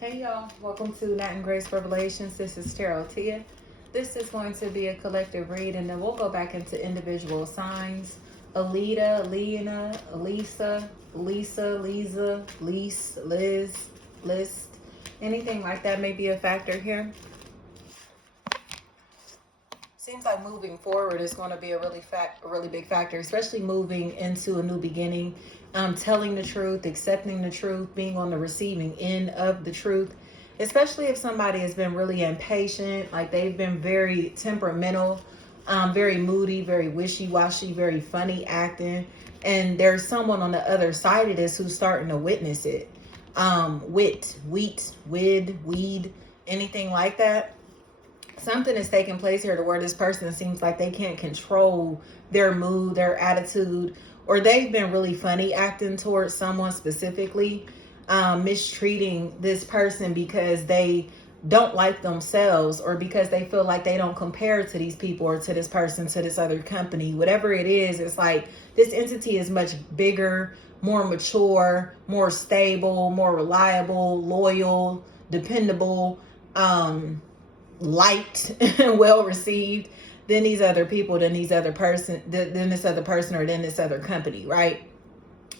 Hey y'all, welcome to Latin Grace Revelations. This is Tarot Tia. This is going to be a collective read, and then we'll go back into individual signs. Alita, Lena, Elisa, Lisa, Lisa, Lise, Liz, List, anything like that may be a factor here. Seems like moving forward is going to be a really big factor, especially moving into a new beginning, telling the truth, accepting the truth, being on the receiving end of the truth, especially if somebody has been really impatient, like they've been very temperamental, very moody, very wishy-washy, very funny acting, and there's someone on the other side of this who's starting to witness it. Weed, anything like that. Something is taking place here to where this person seems like they can't control their mood, their attitude, or they've been really funny acting towards someone specifically, mistreating this person because they don't like themselves, or because they feel like they don't compare to these people or to this person, to this other company. Whatever it is, it's like this entity is much bigger, more mature, more stable, more reliable, loyal, dependable, liked and well received than these other people, than this other person, or than this other company, right?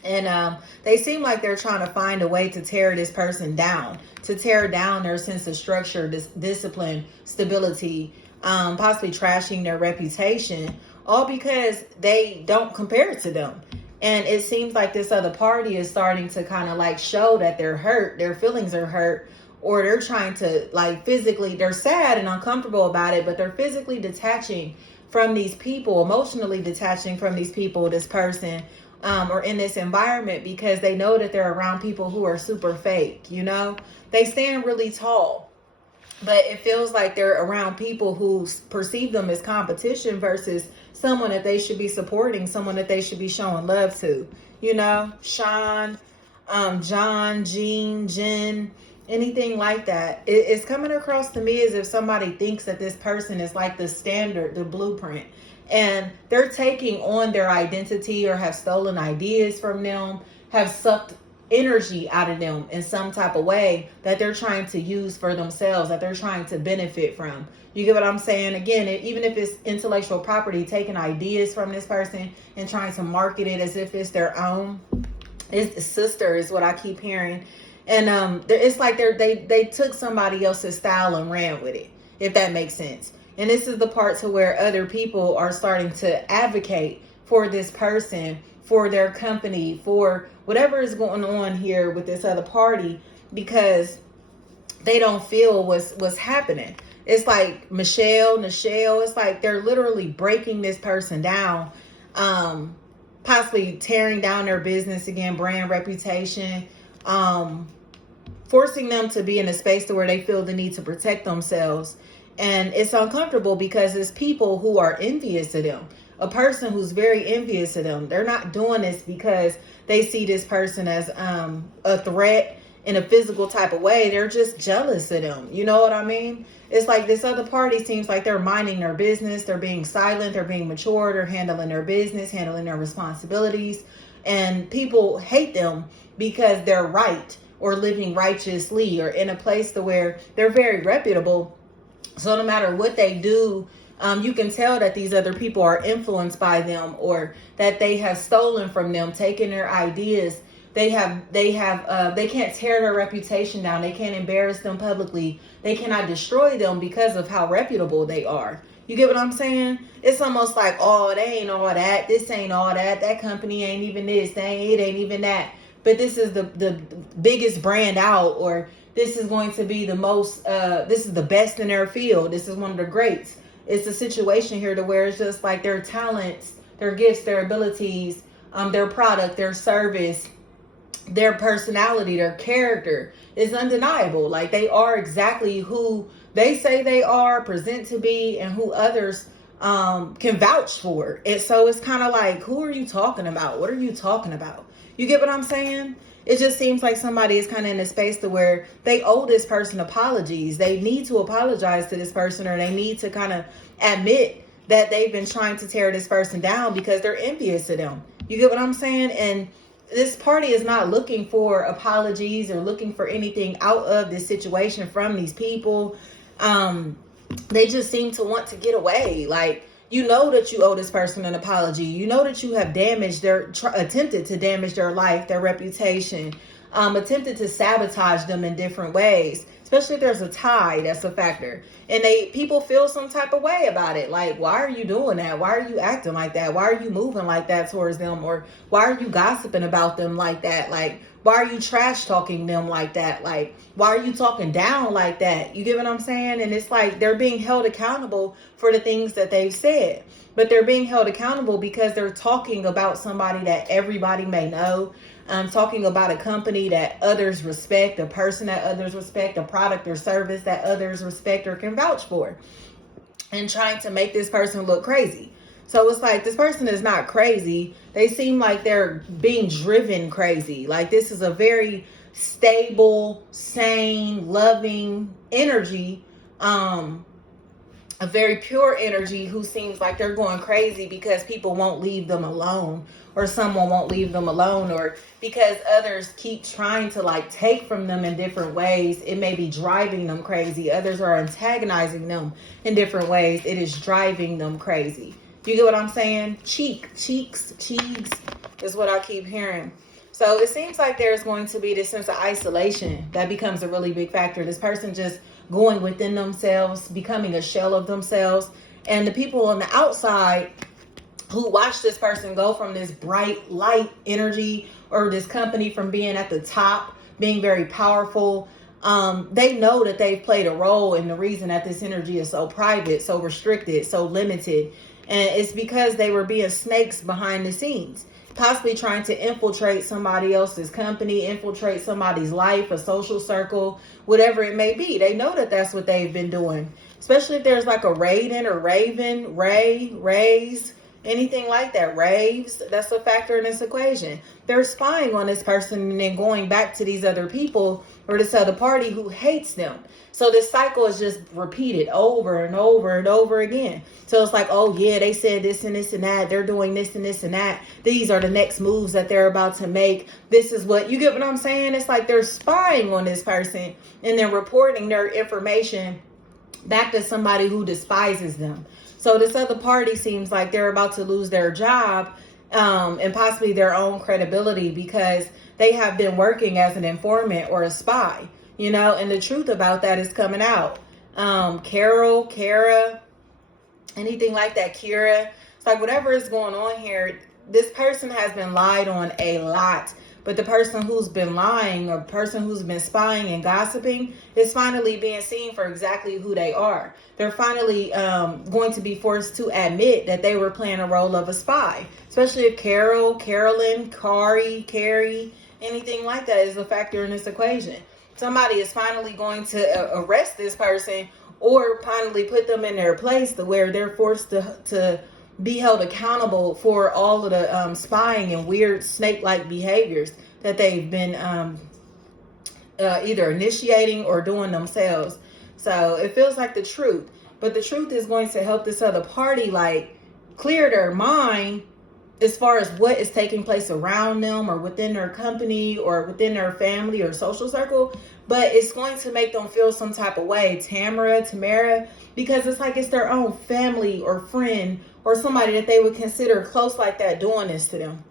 And they seem like they're trying to find a way to tear this person down, to tear down their sense of structure, discipline, stability, possibly trashing their reputation, all because they don't compare to them. And it seems like this other party is starting to kind of like show that they're hurt, their feelings are hurt, or they're trying to like physically, they're sad and uncomfortable about it, but they're physically detaching from these people, emotionally detaching from these people, this person, or in this environment, because they know that they're around people who are super fake, you know? They stand really tall, but it feels like they're around people who perceive them as competition versus someone that they should be supporting, someone that they should be showing love to, you know? Sean, John, Jean, Jen, anything like that. It's coming across to me as if somebody thinks that this person is like the standard, the blueprint, and they're taking on their identity, or have stolen ideas from them, have sucked energy out of them in some type of way that they're trying to use for themselves, that they're trying to benefit from. You get what I'm saying? Again, even if it's intellectual property, taking ideas from this person and trying to market it as if it's their own. It's sister is what I keep hearing. And it's like they took somebody else's style and ran with it, if that makes sense. And this is the part to where other people are starting to advocate for this person, for their company, for whatever is going on here with this other party, because they don't feel what's happening. It's like Nichelle, it's like they're literally breaking this person down, possibly tearing down their business again, brand reputation, forcing them to be in a space to where they feel the need to protect themselves. And it's uncomfortable because it's people who are envious of them. A person who's very envious of them. They're not doing this because they see this person as a threat in a physical type of way. They're just jealous of them. You know what I mean? It's like this other party seems like they're minding their business. They're being silent. They're being mature. They're handling their business, handling their responsibilities. And people hate them because they're right, or living righteously, or in a place to where they're very reputable. So no matter what they do, you can tell that these other people are influenced by them, or that they have stolen from them, taken their ideas. They can't tear their reputation down. They can't embarrass them publicly. They cannot destroy them because of how reputable they are. You get what I'm saying? It's almost like, oh, they ain't all that. This ain't all that. That company ain't even this. It ain't even that. But this is the biggest brand out, or this is going to be the most, this is the best in their field. This is one of the greats. It's a situation here to where it's just like their talents, their gifts, their abilities, their product, their service, their personality, their character is undeniable. Like they are exactly who they say they are, present to be, and who others can vouch for. And so it's kind of like, who are you talking about? What are you talking about? You get what I'm saying? It just seems like somebody is kind of in a space to where they owe this person apologies. They need to apologize to this person, or they need to kind of admit that they've been trying to tear this person down because they're envious of them. You get what I'm saying? And this party is not looking for apologies or looking for anything out of this situation from these people. They just seem to want to get away. Like, you know that you owe this person an apology. You know that you have damaged attempted to damage their life, their reputation, attempted to sabotage them in different ways. Especially if there's a tie, that's a factor. And people feel some type of way about it. Like, why are you doing that? Why are you acting like that? Why are you moving like that towards them? Or why are you gossiping about them like that? Like, why are you trash talking them like that? Like, why are you talking down like that? You get what I'm saying? And it's like they're being held accountable for the things that they've said. But they're being held accountable because they're talking about somebody that everybody may know. Talking about a company that others respect, a person that others respect, a product or service that others respect or can vouch for, and trying to make this person look crazy. So it's like, this person is not crazy. They seem like they're being driven crazy. Like, this is a very stable, sane, loving energy, a very pure energy, who seems like they're going crazy because people won't leave them alone, or someone won't leave them alone, or because others keep trying to like take from them in different ways. It may be driving them crazy. Others are antagonizing them in different ways. It is driving them crazy. You get what I'm saying? Cheeks is what I keep hearing. So it seems like there's going to be this sense of isolation that becomes a really big factor. This person just going within themselves, becoming a shell of themselves. And the people on the outside who watch this person go from this bright light energy, or this company from being at the top, being very powerful, they know that they've played a role in the reason that this energy is so private, so restricted, so limited. And it's because they were being snakes behind the scenes, possibly trying to infiltrate somebody else's company, infiltrate somebody's life, a social circle, whatever it may be. They know that that's what they've been doing, especially if there's like a Raiden or Raven, Rays, anything like that, raves, that's a factor in this equation. They're spying on this person and then going back to these other people or this other party who hates them. So this cycle is just repeated over and over and over again. So it's like, oh yeah, they said this and this and that. They're doing this and this and that. These are the next moves that they're about to make. This is what, you get what I'm saying? It's like they're spying on this person and then reporting their information back to somebody who despises them. So this other party seems like they're about to lose their job, and possibly their own credibility, because they have been working as an informant or a spy, and the truth about that is coming out. Carol, Kara, anything like that, Kira. It's like whatever is going on here, this person has been lied on a lot. But the person who's been lying, or person who's been spying and gossiping, is finally being seen for exactly who they are. They're finally going to be forced to admit that they were playing a role of a spy. Especially if Carol, Carolyn, Carrie, anything like that is a factor in this equation. Somebody is finally going to arrest this person, or finally put them in their place to where they're forced to be held accountable for all of the spying and weird snake-like behaviors that they've been either initiating or doing themselves. So it feels like the truth, but the truth is going to help this other party like clear their mind as far as what is taking place around them, or within their company, or within their family or social circle. But it's going to make them feel some type of way, Tamara, because it's like it's their own family or friend or somebody that they would consider close like that doing this to them.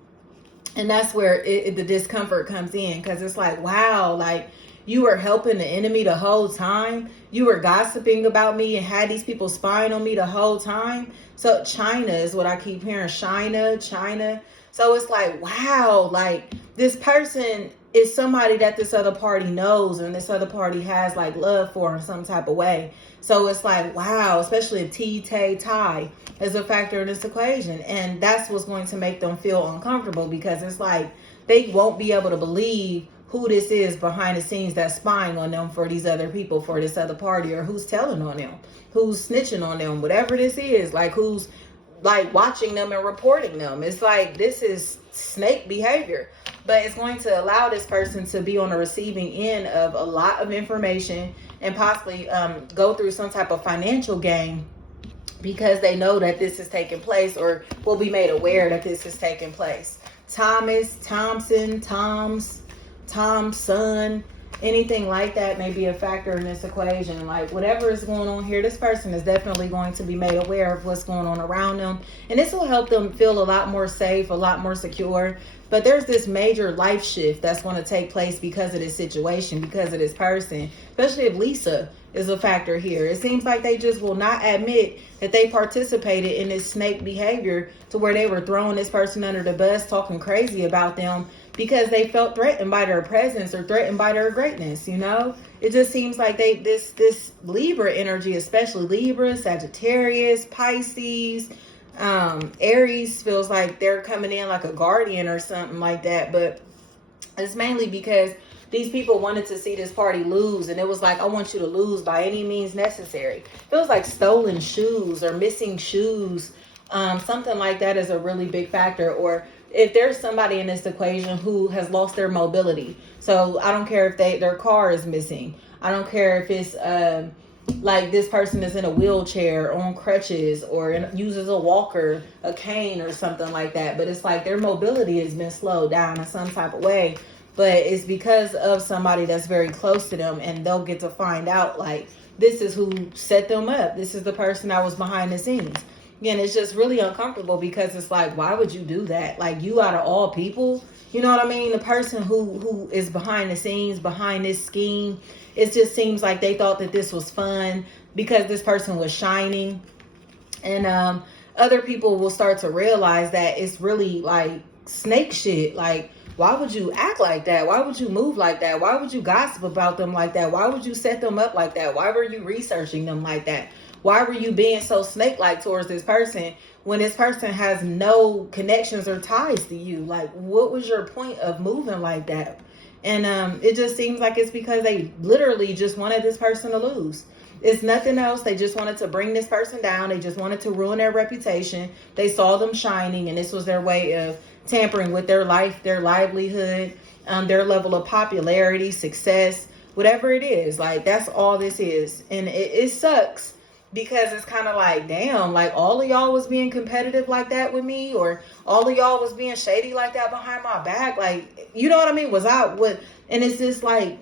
And that's where the discomfort comes in, because it's like, wow, like, you were helping the enemy the whole time. You were gossiping about me and had these people spying on me the whole time. So China is what I keep hearing. China. So it's like, wow, like, this person is somebody that this other party knows, and this other party has like love for in some type of way. So it's like, wow, especially if tie is a factor in this equation. And that's what's going to make them feel uncomfortable, because it's like they won't be able to believe who this is behind the scenes that's spying on them for these other people, for this other party, or who's telling on them, who's snitching on them, whatever this is, like who's like watching them and reporting them. It's like, this is snake behavior, but it's going to allow this person to be on the receiving end of a lot of information, and possibly go through some type of financial gain, because they know that this is taking place, or will be made aware that this is taking place. Thomas, Thompson, Tom's son, anything like that may be a factor in this equation. Like whatever is going on here, this person is definitely going to be made aware of what's going on around them, and this will help them feel a lot more safe, a lot more secure. But there's this major life shift that's going to take place because of this situation, because of this person, especially if Lisa is a factor here. It seems like they just will not admit that they participated in this snake behavior, to where they were throwing this person under the bus, talking crazy about them because they felt threatened by their presence or threatened by their greatness. You know, it just seems like this Libra energy, especially Libra, Sagittarius, Pisces, Aries, feels like they're coming in like a guardian or something like that. But it's mainly because these people wanted to see this party lose, and it was like, I want you to lose by any means necessary. It was like stolen shoes or missing shoes. Something like that is a really big factor. Or if there's somebody in this equation who has lost their mobility, so I don't care if their car is missing. I don't care if it's like this person is in a wheelchair, on crutches, or uses a walker, a cane, or something like that. But it's like their mobility has been slowed down in some type of way. But it's because of somebody that's very close to them, and they'll get to find out, like, this is who set them up. This is the person that was behind the scenes. Again, it's just really uncomfortable because it's like, why would you do that? Like, you out of all people, you know what I mean? The person who is behind the scenes, behind this scheme, it just seems like they thought that this was fun because this person was shining. And other people will start to realize that it's really like snake shit. Like, why would you act like that? Why would you move like that? Why would you gossip about them like that? Why would you set them up like that? Why were you researching them like that? Why were you being so snake-like towards this person when this person has no connections or ties to you? Like, what was your point of moving like that? And it just seems like it's because they literally just wanted this person to lose. It's nothing else. They just wanted to bring this person down. They just wanted to ruin their reputation. They saw them shining, and this was their way of tampering with their life, their livelihood, their level of popularity, success, whatever it is. Like, that's all this is. And it sucks. Because it's kind of like, damn, like all of y'all was being competitive like that with me, or all of y'all was being shady like that behind my back. Like, you know what I mean? And it's just like,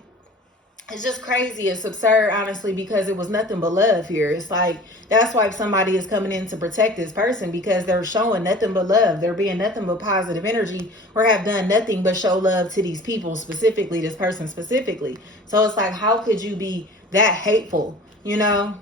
it's just crazy. It's absurd, honestly, because it was nothing but love here. It's like, that's why somebody is coming in to protect this person, because they're showing nothing but love. They're being nothing but positive energy, or have done nothing but show love to these people specifically, this person specifically. So it's like, how could you be that hateful, you know?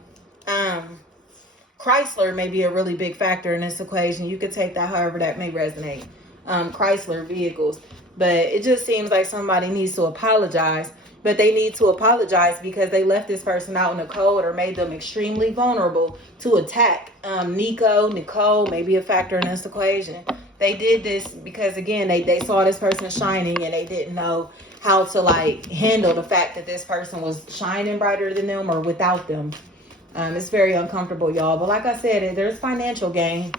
Chrysler may be a really big factor in this equation. You could take that however that may resonate. Chrysler vehicles. But it just seems like somebody needs to apologize. But they need to apologize because they left this person out in the cold, or made them extremely vulnerable to attack. Nicole may be a factor in this equation. They did this because, again, they saw this person shining, and they didn't know how to like handle the fact that this person was shining brighter than them or without them. It's very uncomfortable, y'all. But like I said, there's financial gain,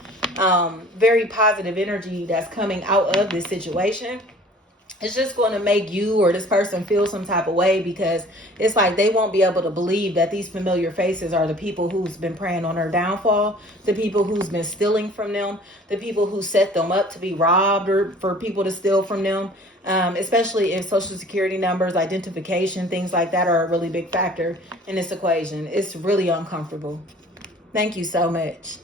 very positive energy that's coming out of this situation. It's just going to make you or this person feel some type of way, because it's like they won't be able to believe that these familiar faces are the people who's been preying on their downfall, the people who's been stealing from them, the people who set them up to be robbed or for people to steal from them. Especially if social security numbers, identification, things like that are a really big factor in this equation. It's really uncomfortable. Thank you so much.